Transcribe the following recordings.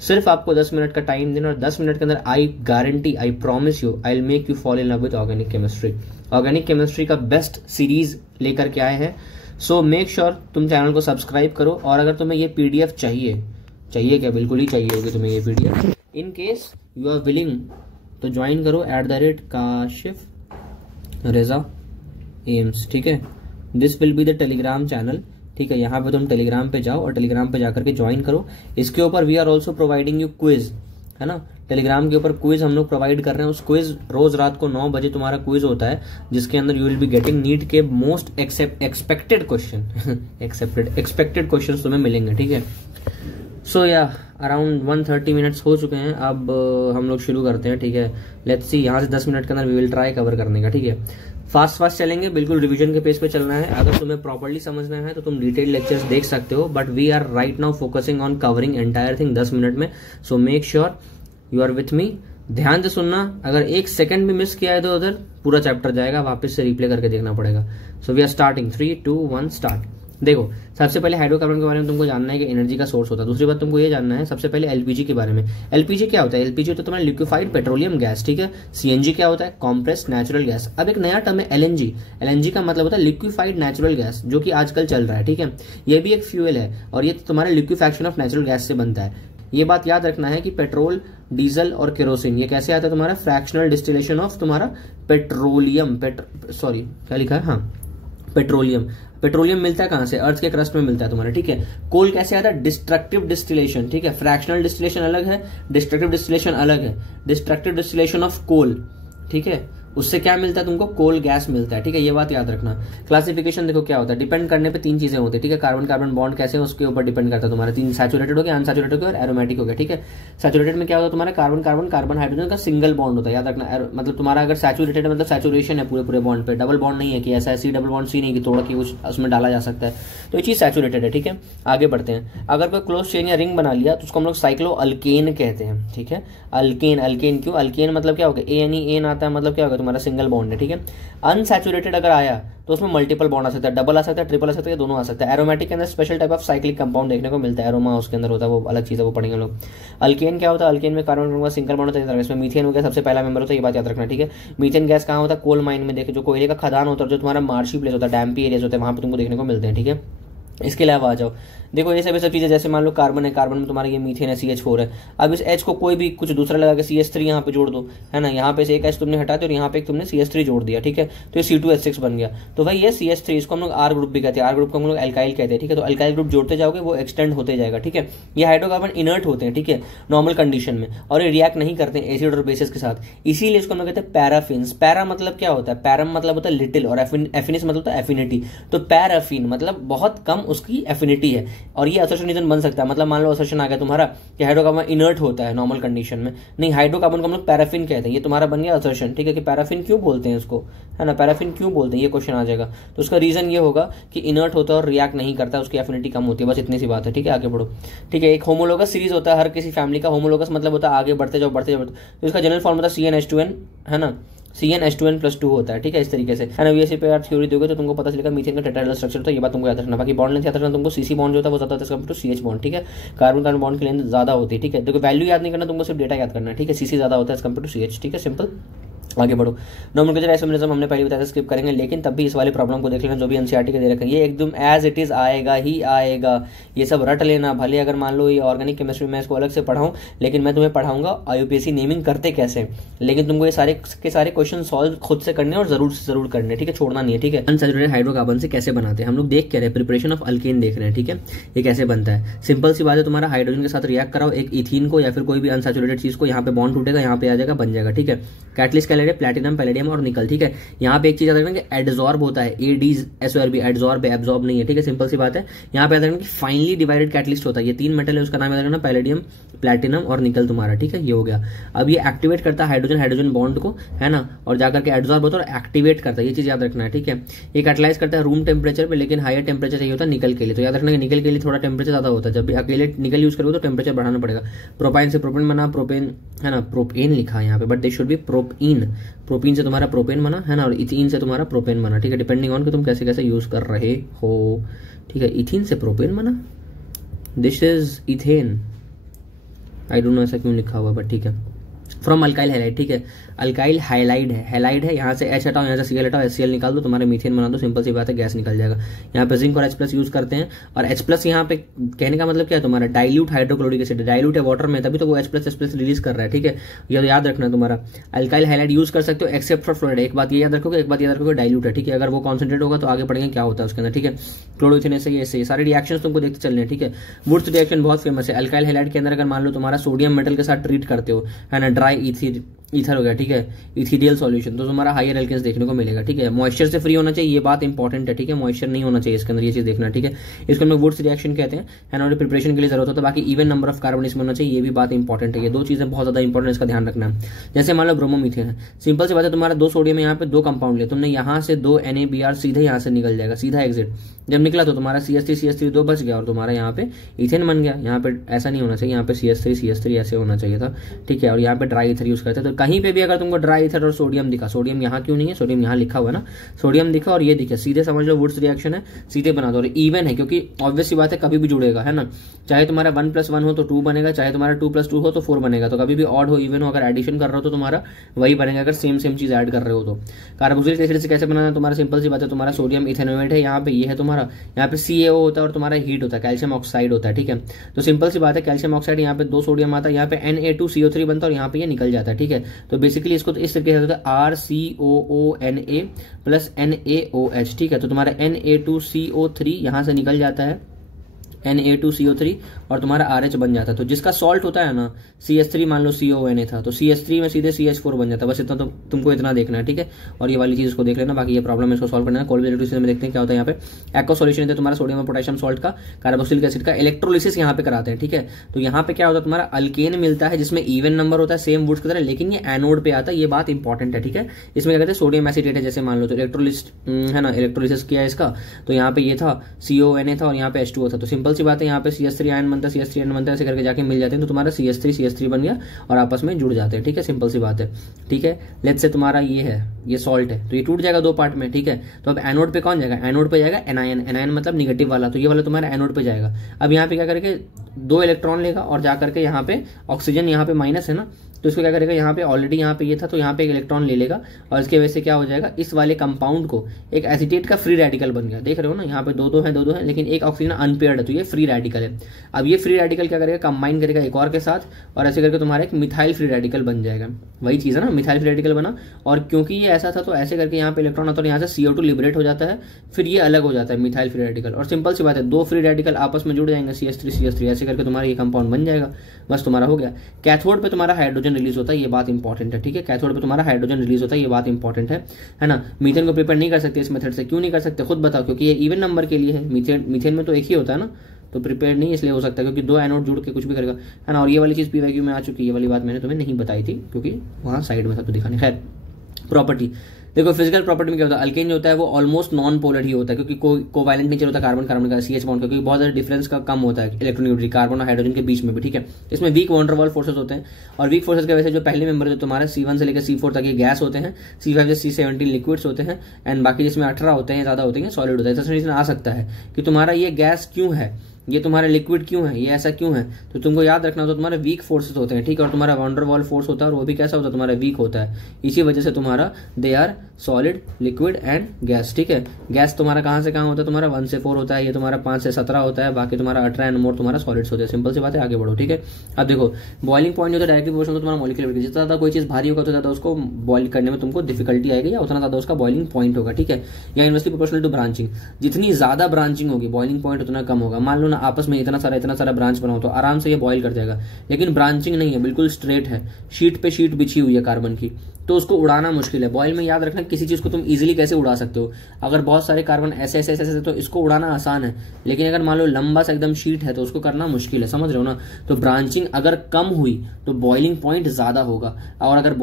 सिर्फ आपको 10 मिनट का टाइम देना और 10 मिनट के अंदर I guarantee, I promise you, I will make you fall in love with organic chemistry. Organic chemistry का बेस्ट सीरीज लेकर के आए हैं। सो मेक श्योर तुम चैनल को सब्सक्राइब करो। और अगर तुम्हें ये पीडीएफ चाहिए क्या, बिल्कुल ही चाहिए होगी तुम्हें ये PDF, in case you are willing to join करो @काशिफ रेजा एम्स, ठीक है। This will be the Telegram channel, ठीक है। यहाँ पे तुम टेलीग्राम पे जाओ और टेलीग्राम पे जाकर के ज्वाइन करो। इसके ऊपर we are also providing you quiz, है ना। टेलीग्राम के ऊपर क्विज हम लोग प्रोवाइड कर रहे हैं। उस क्विज रोज रात को 9 बजे तुम्हारा क्विज होता है, जिसके अंदर you will be getting NEET के most expected question expected question तुम्हें मिलेंगे, ठीक है। सो या अराउंड 130 मिनट्स हो चुके हैं। अब हम लोग शुरू करते हैं, ठीक है। लेट्स सी, यहाँ से 10 मिनट के अंदर वी विल ट्राई कवर करने का, ठीक है। फास्ट चलेंगे, बिल्कुल रिवीजन के पेज पे चलना है। अगर तुम्हें प्रॉपर्ली समझना है तो तुम डिटेल लेक्चर्स देख सकते हो, but we are right now focusing on covering entire thing 10 minute में। So make sure you are with me. ध्यान से सुनना, अगर 1 सेकंड भी मिस किया है तो उधर पूरा चैप्टर जाएगा, वापस से रिप्ले करके देखना पड़ेगा। So we are starting 3, 2, 1 start. देखो, सबसे पहले हाइड्रोकार्बन के बारे में तुमको जानना है कि एनर्जी का सोर्स होता है। दूसरी बात तुमको ये जानना है सबसे पहले एलपीजी के बारे में। एलपीजी क्या होता है? एलपीजी तो तुम्हारा लिक्विफाइड पेट्रोलियम गैस, ठीक है। सीएनजी क्या होता है? Compressed natural gas. अब एक नया टर्म है एलएनजी। एलएनजी का मतलब होता है लिक्विफाइड नेचुरल गैस, जो कि आजकल चल रहा है, ठीक है। ये भी एक फ्यूल है और ये तुम्हारा लिक्विफैक्शन ऑफ नेचुरल गैस से बनता है। ये बात याद रखना है कि पेट्रोल, डीजल और केरोसिन ये कैसे आता है? तुम्हारा फ्रैक्शनल डिस्टिलेशन ऑफ तुम्हारा पेट्रोलियम, क्या लिखा है? हाँ, पेट्रोलियम। पेट्रोलियम मिलता है कहां से? अर्थ के क्रस्ट में मिलता है तुम्हारे, ठीक है। कोल कैसे आता है? डिस्ट्रक्टिव डिस्टिलेशन, ठीक है। फ्रैक्शनल डिस्टिलेशन अलग है, डिस्ट्रक्टिव डिस्टिलेशन अलग है। डिस्ट्रक्टिव डिस्टिलेशन ऑफ कोल, ठीक है, उससे क्या मिलता है तुमको? कोल गैस मिलता है, ठीक है। ये बात याद रखना। क्लासिफिकेशन देखो क्या होता है, डिपेंड करने पे 3 चीजें होती है, ठीक है। कार्बन कार्बन बॉन्ड कैसे है उसके ऊपर डिपेंड करता है तुम्हारा। 3 सैचुरेटेड हो गया, अनसैचुरेटेड हो गया और एरोमेटिक हो गया, ठीक है। सैचुरेटेड में क्या होता है तुम्हारा? कार्बन कार्बन कार्बन हाइड्रोजन का सिंगल बॉन्ड होता है, याद रखना। मतलब तुम्हारा अगर सैचुरेटेड मतलब सैचुरेशन है पूरे बॉन्ड पे, डबल बॉन्ड नहीं है कि ऐसा सी डबल बॉन्ड सी नहीं कि तोड़ के उसमें डाला जा सकता है, तो ये चीज सैचुरेटेड है, ठीक है। आगे बढ़ते हैं। अगर कोई क्लोज चेन या रिंग बना लिया तो उसको हम लोग साइक्लो अल्केन कहते हैं, ठीक है। अल्केन, अल्केन क्यों? अल्केन मतलब क्या होगा? एन आता है, मतलब क्या होगा? तुम्हारा सिंगल बॉन्ड है, ठीक है। अनसैचुरेटेड अगर आया तो उसमें मल्टीपल बॉन्ड आ सकता है, डबल आ सकता है, ट्रिपल आ सकता है, दोनों आ सकता है। एरोमेटिक के अंदर special type of cyclic compound देखने को मिलता है, एरोमा उसके अंदर होता है, वो अलग चीज है, वो पढ़ेंगे लोग। अल्केन क्या होता है? अल्केन में कार्बन का सिंगल बॉन्ड होता है, इसमें मीथेन हो गया सबसे पहला मेंबर होता है, ये बात याद रखना, ठीक है। मीथेन गैस कहाँ होता है? कोल माइन में। देखो, जो कोयले का खदान होता है, जो तुम्हारा मार्शी प्लेस होता है, डैम्पी एरियाज होते हैं, वहां पर तुमको देखने को मिलते हैं, ठीक है। इसके अलावा आ जाओ, देखो ये सब चीजें, जैसे मान लो कार्बन है, कार्बन में तुम्हारा ये मीथेन है CH4 है। अब इस H को कोई भी कुछ दूसरा लगा के CH3 यहाँ पे जोड़ दो, है ना। यहाँ पे से एक H तुमने हटा दिया और यहाँ पे एक तुमने CH3 जोड़ दिया, ठीक है, तो ये C2H6 बन गया। तो भाई ये CH3, इसको हम लोग R ग्रुप भी कहते हैं, R ग्रुप को हम लोग एल्काइल कहते हैं, ठीक है। तो एल्काइल ग्रुप जोड़ते जाओगे वो एक्सटेंड होते जाएगा, ठीक है। ये हाइड्रोकार्बन इनर्ट होते हैं, ठीक है, नॉर्मल कंडीशन में, और ये रिएक्ट नहीं करते हैं एसिड और बेसिस के साथ, इसीलिए इसको हम लोग कहते हैं पैराफिन्स। पैरा मतलब क्या होता है? पैरम मतलब होता है लिटिल, और एफिनिस मतलब होता है एफिनिटी। तो पैराफिन मतलब बहुत कम उसकी एफिनिटी है, और ये असोसिएशन बन सकता है। मतलब मान लो असोसिएशन आ गया तुम्हारा कि हाइड्रोकार्बन इनर्ट होता है नॉर्मल कंडीशन में, नहीं, हाइड्रोकार्बन को हम लोग पैराफिन कहते हैं। ये तुम्हारा बन गया असोसिएशन, ठीक है, कि पैराफिन क्यों बोलते हैं इसको, है ना, पैराफिन क्यों बोलते हैं, ये क्वेश्चन आ जाएगा। तो उसका रीजन ये होगा कि इनर्ट होता है और रिएक्ट नहीं करता, उसकी एफिनिटी कम होती है, बस इतनी सी बात है, ठीक है। आगे बढ़ो, ठीक है। एक होमोलोगस सीरीज होता है हर किसी फैमिली का। होमोलोगस मतलब होता है आगे बढ़ते जाओ बढ़ते जाओ, तो इसका जनरल फॉर्म होता है CnH2n, है ना, CnH2n+2 होता है, ठीक है, इस तरीके से, है ना। वीएससी पे आप थ्योरी दोगे तो तुमको पता चलेगा मीथेन का टेट्राहेड्रल स्ट्रक्चर होता है, ये बात तुमको याद रखना। बाकी बॉन्ड लेंथ याद रखना तुमको, CC बॉन्ड जो होता है वो ज्यादा होता है कंपेयर टू CH बॉन्ड, ठीक है। कार्बन कार्बन बॉन्ड की लेंथ ज्यादा होती है, ठीक है। देखो वैल्यू याद नहीं करना तुमको, सिर्फ डेटा याद करना है, ठीक है। CC ज्यादा होता है कंपेयर टू CH, ठीक है, सिंपल। आगे बढ़ो। नोमेनक्लेचर आइसोमरिज्म हमने पहले बताया था, स्किप करेंगे, लेकिन तब भी इस वाले प्रॉब्लम को देख लेना जो भी एनसीईआरटी के दे रखे हैं, ये एकदम एज इट इज आएगा ही आएगा, ये सब रट लेना। भले अगर मान लो ये ऑर्गेनिक केमिस्ट्री में इसको अलग से पढ़ाऊं, लेकिन मैं तुम्हें पढ़ाऊंगा IUPAC नेमिंग करते कैसे, लेकिन तुमको ये सारे के सारे क्वेश्चन सॉल्व खुद से करने और जरूर से जरूर करने, ठीक है, छोड़ना नहीं है, ठीक है। अनसैचुरेटेड हाइड्रोकार्बन से कैसे बनाते हैं हम लोग देख क्या रहे हैं, प्रिपरेशन ऑफ अल्केन देख रहे हैं, ठीक है। ये कैसे बनता है, सिंपल सी बात है, तुम्हारा हाइड्रोजन के साथ रिएक्ट कराओ एक इथीन को या फिर कोई भी अनसैचुरेटेड चीज को, यहाँ पे बॉन्ड टूटेगा, यहाँ पे आ जाएगा, बन जाएगा, ठीक है। कैटलिस्ट क्या ले रहे हैं? प्लैटिनम, पैलेडियम और निकल, ठीक है। यहाँ पे एक चीज याद रखना कि एडजॉर्ब होता है, ADSORB, एडजॉर्ब है, एब्जॉर्ब नहीं है, ठीक है, सिंपल सी बात है। यहाँ पे याद रखना कि फाइनली डिवाइडेड कैटलिस्ट होता है, ये 3 मेटल है, उसका नाम याद रखना, पैलेडियम, प्लैटिनम और निकल तुम्हारा, ठीक है, ये हो गया। अब ये एक्टिवेट करता है हाइड्रोजन हाइड्रोजन बॉन्ड को, है ना, और जाकर के एडजॉर्ब होता है और एक्टिवेट करता है, ये चीज याद रखना है, ठीक है। ये कैटलाइज करता है रूम टेम्परेचर पे, लेकिन हायर टेम्परेचर चाहिए होता है निकल के लिए, तो याद रखना कि निकल के लिए थोड़ा टेम्परेचर ज्यादा होता है। जब भी अकेले निकल यूज करोगे तो टेम्परेचर बढ़ाना पड़ेगा। प्रोपाइन से प्रोपेन बना, प्रोपेन, है ना, प्रोपेन लिखा है यहाँ पे, but they should be propene. Propene से तुम्हारा प्रोपेन बना, है ना, और इथीन से तुम्हारा प्रोपेन बना, ठीक है, डिपेंडिंग ऑन कि तुम कैसे कैसे यूज कर रहे हो, ठीक है। इथीन से प्रोपेन बना, this is ethane, I don't know ऐसा क्यों लिखा हुआ, बट ठीक है। फ्रॉम अल्काइल हैलाइड, ठीक है, अल्काइल हाइलाइड है, हैलाइड है, यहाँ से एच हटाओ, यहाँ से सीएल हटाओ, HCl निकाल दो, तुम्हारे मीथेन बना दो, सिंपल सी बात है, गैस निकल जाएगा। यहाँ पे जिंक और H+ यूज करते हैं, और H+ यहाँ पे कहने का मतलब क्या है तुम्हारा, डाइल्यूट हाइड्रोक्लोरिक एसिड, डाइल्यूट है वाटर में, तभी तो वो H+ रिलीज कर रहा है, ठीक है, ये याद रखना तुम्हारा। अल्काइल हाइलाइड यूज कर सकते हो एक्सेप्ट फॉर फ्लोराइड, एक बात ये याद रखोगे, एक बात याद रखोगे, डाइल्यूट है, ठीक है, अगर वो कॉन्सेंट्रेट होगा तो आगे पढ़ेंगे क्या होता है उसके अंदर, ठीक है। क्लोरोइथेन से ये सारे रिएक्शन तुमको देखते चलने हैं, ठीक है। वुड्स रिएक्शन बहुत फेमस है अल्काइल हाइलाइड के अंदर, अगर मान लो तुम्हारा सोडियम मेटल के साथ ट्रीट करते हो, है ना, ड्राई ईथर हो गया, ठीक है, इथीडियल सॉल्यूशन, तो तुम्हारा हायर एल्केन्स देखने को मिलेगा, ठीक है। मॉइस्चर से फ्री होना चाहिए, ये बात इंपॉर्टेंट है, ठीक है, मॉइस्चर नहीं होना चाहिए इसके अंदर, ये चीज देखना, ठीक है। इसको हम लोग वुड्स रिएक्शन कहते हैं, है ना, प्रिपरेशन के लिए जरूरत होता है। बाकी इवन नंबर ऑफ कार्बन इसमें होना चाहिए, ये भी बात इंपॉर्टेंट है, ये दो चीजें बहुत ज्यादा इंपॉर्टेंट, इसका ध्यान रखना है। जैसे मान लो ब्रोमोमीथेन है, सिंपल सी बात है, तुम्हारा 2 सोडियम यहाँ पे 2 कंपाउंड लिया तुमने, यहाँ से 2 NaBr सीधे यहाँ से निकल जाएगा, सीधा एग्जिट, जब निकला तो तुम्हारा CH3 2 बच गया, और तुम्हारा यहाँ पे इथेन बन गया। यहाँ पे ऐसा नहीं होना चाहिए, यहाँ पे CH3 ऐसे होना चाहिए था, ठीक है। और यहाँ पे ड्राई ईथर यूज करते हैं, तो कहीं पे भी अगर तुमको ड्राई ईथर और सोडियम दिखा, सोडियम यहाँ क्यों नहीं है, सोडियम यहाँ लिखा हुआ है ना, सोडियम दिखा और ये दिखा, सीधे समझ लो वुड्स रिएक्शन है, सीधे बना दो। और इवन है क्योंकि ऑब्वियस सी बात है, कभी भी जुड़ेगा, है ना, चाहे तुम्हारा 1+1 हो तो 2 बनेगा, चाहे तुम्हारा 2+2 हो तो 4 बनेगा, तो कभी भी ऑड हो इवन हो, अगर एडिशन कर रहे हो तो तुम्हारा वही बनेगा, अगर सेम चीज ऐड कर रहे हो तो। कार्बोक्सिलिक एसिड से कैसे बनाना है तुम्हारा, सिंपल सी बात है, तुम्हारा सोडियम इथेनोएट है, यहाँ पे ये है तुम्हारा, यहाँ पे CaO होता है और तुम्हारा हीट होता है, कैल्शियम ऑक्साइड होता है, ठीक है। तो सिंपल सी बात है, कैल्शियम ऑक्साइड, यहाँ पे 2 सोडियम आता है, यहाँ पे Na2CO3 बनता है और यहाँ पे ये निकल जाता है, ठीक है। तो बेसिकली इसको तो इस तरीके से होता है RCOONA प्लस NaOH, ठीक है। तो तुम्हारा Na2CO3 यहाँ से निकल जाता है, Na2CO3 और तुम्हारा RH बन जाता है। तो जिसका सॉल्ट होता है ना, CH3 मान लो CONA था, तो CH3 में सीधे CH4 बन जाता है, बस इतना तो तुमको इतना देखना है, ठीक है। और ये वाली चीज इसको देख लेना, बाकी ये प्रॉब्लम है इसको सॉल्व करना है। कोलब्रुक इलेक्ट्रोलिसिस में देखते हैं क्या होता है। यहाँ पे एक्वा सॉल्यूशन है तुम्हारा सोडियम और पोटेशियम सॉल्ट का, कार्बोक्सिलिक एसिड का इलेक्ट्रोलिसिस यहाँ पे कराते हैं, ठीक है। तो यहाँ पे क्या होता है, तुम्हारा अल्केन मिलता है जिसमें इवन नंबर होता है सेम वुड्स की तरह, लेकिन ये एनोड पे आता है, ये बात इंपॉर्टेंट है, ठीक है। इसमें क्या कहते हैं, सोडियम एसिटेट है, जैसे मान लो तो इलेक्ट्रोलिस है ना, इलेक्ट्रोलिसिस किया इसका, तो यहाँ पे ये था CONA था और यहाँ पे H2O था, तो सिंपल सी बात है, यहाँ पे CH3 आयन बनता है, CH3 आयन बनता है, ऐसे करके जाके मिल जाते हैं, तो तुम्हारा CH3 बन गया और आपस में जुड़ जाते हैं, ठीक है, सिंपल सी बात है, ठीक है। लेट्स से तुम्हारा ये है, ये सॉल्ट है, तो ये टूट जाएगा 2 पार्ट में, ठीक है। तो अब एनोड पे कौन जाएगा, एनोड पे जाएगा एनायन मतलब निगेटिव वाला, तो ये वाला तुम्हारा एनोड पे जाएगा। अब यहाँ पे क्या करके 2 इलेक्ट्रॉन लेगा और जाकर के यहाँ पे ऑक्सीजन, यहाँ पे माइनस है ना, तो इसको क्या करेगा, यहाँ पे ऑलरेडी यहाँ पे ये था, तो यहाँ पे एक इलेक्ट्रॉन ले लेगा और इसके वजह से क्या हो जाएगा, इस वाले कंपाउंड को एक एसिटेट का फ्री रेडिकल बन गया, देख रहे हो ना, यहाँ पे 2 है, लेकिन एक ऑक्सीजन अनपेयर्ड है, तो ये फ्री रेडिकल है। अब ये फ्री रेडिकल क्या करेगा, कंबाइन करेगा एक और के साथ, और ऐसे करके तुम्हारा एक मिथाइल फ्री रेडिकल बन जाएगा, वही चीज है ना, मिथाइल फ्री रेडिकल बना। और क्योंकि ये ऐसा था तो ऐसे करके यहाँ पे इलेक्ट्रॉन आता है, यहाँ से CO2 लिबरेट हो जाता है, फिर ये अलग हो जाता है मिथाइल फ्री रेडिकल, और सिंपल सी बात है 2 फ्री रेडिकल आपस में जुड़ जाएंगे, CH3 ऐसे करके तुम्हारा ये कंपाउंड बन जाएगा, बस तुम्हारा हो गया। कैथोड पे तुम्हारा हाइड्रोजन रिलीज होता है, ये बात इंपॉर्टेंट है, ठीक है। कैथोड पे तुम्हारा हाइड्रोजन रिलीज होता है, ये बात इंपॉर्टेंट है ना। मीथेन को प्रिपेयर नहीं कर सकते इस मेथड से, क्यों नहीं कर सकते खुद बताओ, क्योंकि ये इवन नंबर के लिए है, मीथेन में तो एक ही होता है ना, तो प्रिपेयर नहीं इसलिए हो सकता है क्योंकि 2 एनोड जुड़ के कुछ भी करेगा, है ना। और ये वाली चीज PYQ में आ चुकी है, ये वाली बात मैंने तुम्हें नहीं बताई थी क्योंकि वहां साइड में था तो दिखाने। खैर, प्रॉपर्टी देखो, फिजिकल प्रॉपर्टी में क्या होता है, अल्केन जो होता है वो ऑलमोस्ट नॉन पोलर ही होता है, क्योंकि कोवैलेंट नेचर होता है कार्बन कार्बन का, CH बॉन्ड, क्योंकि बहुत ज्यादा डिफरेंस का कम होता है इलेक्ट्रोन्यूट्री कार्बन और हाइड्रोजन के बीच में भी, ठीक है। इसमें weak van der Waals forces होते हैं, और वीक फोर्सेस की वजह से जो पहले मेंबर जो तुम्हारा C1 से लेकर C4 तक ये गैस होते हैं, C5 से C17 लिक्विड्स होते हैं, एंड बाकी जिसमें 18 होते हैं, ज्यादा होते हैं सॉलिड होता है। ऐसा रीजन आ सकता है कि तुम्हारा ये गैस क्यों है, ये तुम्हारा लिक्विड क्यों है, ये ऐसा क्यों है, तो तुमको याद रखना होता है तुम्हारे वीक फोर्सेस होते हैं, ठीक है। और तुम्हारा वॉन डेर वाल्स फोर्स होता है और वो भी कैसा होता है, तुम्हारा वीक होता है, इसी वजह से तुम्हारा they are solid, liquid and gas, ठीक है। गैस तुम्हारा कहां से कहां होता है, तुम्हारा 1 से 4 होता है, ये तुम्हारा 5 से 17 होता है, बाकी तुम्हारा 18 एंड मोर तुम्हारा सॉलिड्स होते हैं, सिंपल सी बात है, आगे बढ़ो, ठीक है। अब देखो, बॉइलिंग पॉइंट जो डायरेक्टली प्रोपोर्शनल तो तुम्हारा मॉलिक्यूलर वेट, जितना ज्यादा कोई चीज भारी होगा तो ज्यादा उसको बॉइल करने में तुमको डिफिकल्टी आएगी, या उतना ज्यादा उसका बॉइलिंग पॉइंट होगा, ठीक है। या इनवर्सली प्रोपोर्शनल टू ब्रांचिंग, जितनी ज्यादा ब्रांचिंग होगी बॉइलिंग पॉइंट उतना कम होगा। मान लो ना आपस में इतना सारा ब्रांच बनाओ तो आराम से ये बॉइल कर जाएगा, लेकिन ब्रांचिंग नहीं है, बिल्कुल स्ट्रेट है, शीट पे शीट बिछी हुई है कार्बन की, तो उसको उड़ाना मुश्किल है। बॉयल में याद रखना किसी चीज को तुम इजीली कैसे उड़ा सकते हो, अगर बहुत सारे कार्बन ऐसे ऐसे ऐसे तो इसको उड़ाना आसान है, लेकिन अगर मान लो लंबा सा एकदम शीट है तो उसको करना मुश्किल है, समझ रहे हो ना। तो ब्रांचिंग अगर कम हुई तो बॉइलिंग पॉइंट ज्यादा होगा, और अगर